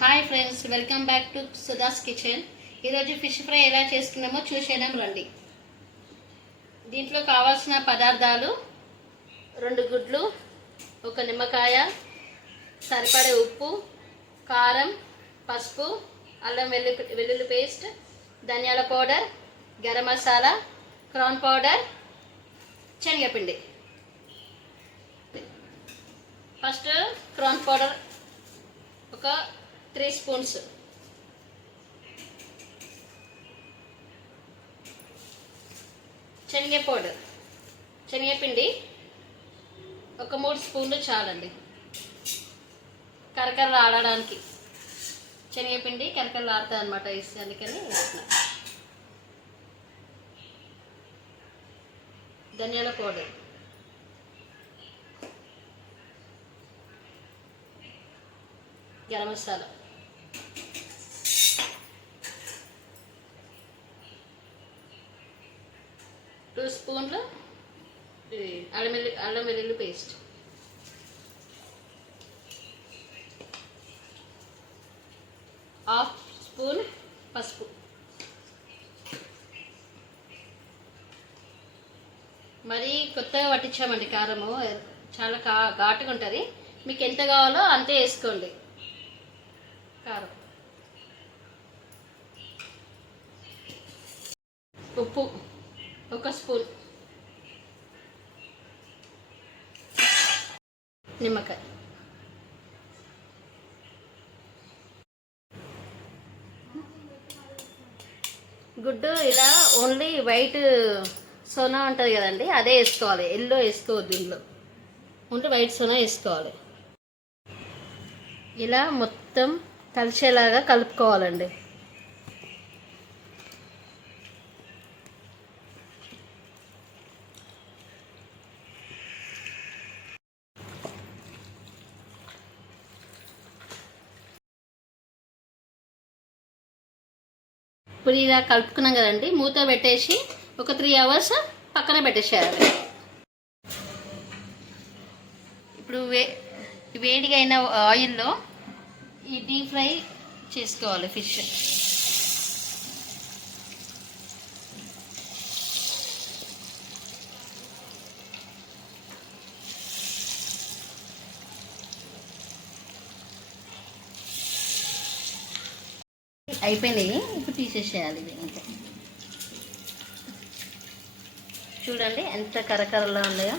Hi friends, welcome back to Sudha's kitchen. ఈరోజు fish fry ఎలా చేసుకున్నామో చూసేద్దాం రండి. దీంట్లో కావాల్సిన పదార్థాలు: 2 గుడ్లు, 1 నిమ్మకాయ, సరిపడే ఉప్పు, కారం, పసుపు, అల్లం వెల్లుల్లి పేస్ట్, ధనియాల powder, garam masala, crown powder, శనగపిండి. ఫస్ట్ క్రౌన్ పౌడర్ ఒక 3 స్పూన్స్, శనగపిండి ఒక 3 స్పూన్లు చాలండి. కరకరలు ఆడడానికి శనగపిండి కరకరలు ఆడుతుంది అనమాట, వేస్తే అందుకని వేస్తున్నా. ధనియాల పౌడర్, గరం మసాలా, టూ స్పూన్లు అల్లం వెల్లుల్లి పేస్ట్, హాఫ్ స్పూన్ పసుపు. మరి కొత్తగా పట్టించామండి కారము, చాలా ఘాటుగా ఉంటుంది. మీకు ఎంత కావాలో అంతే వేసుకోండి కారం. ఉప్పు 1 స్పూన్, నిమ్మకాయ. గుడ్డు ఇలా ఓన్లీ వైట్ సోనా ఉంటుంది కదండి, అదే వేసుకోవాలి. ఎల్లో వేసుకోవద్దు, ఇందులో ఓన్లీ వైట్ సోనా వేసుకోవాలి. ఇలా మొత్తం కలిసేలాగా కలుపుకోవాలండి. ఇప్పుడు ఇలా కలుపుకున్నాం కదండి, మూత పెట్టేసి ఒక 3 అవర్స్ పక్కన పెట్టేసేయాలి. ఇప్పుడు వేడిగా అయిన ఆయిల్లో ఈ డీప్ ఫ్రై చేసుకోవాలి ఫిష్. అయిపోయినాయి, ఇప్పుడు తీసేసేయాలి. ఇది ఇంకా చూడండి ఎంత కరకరలా ఉన్నాయో.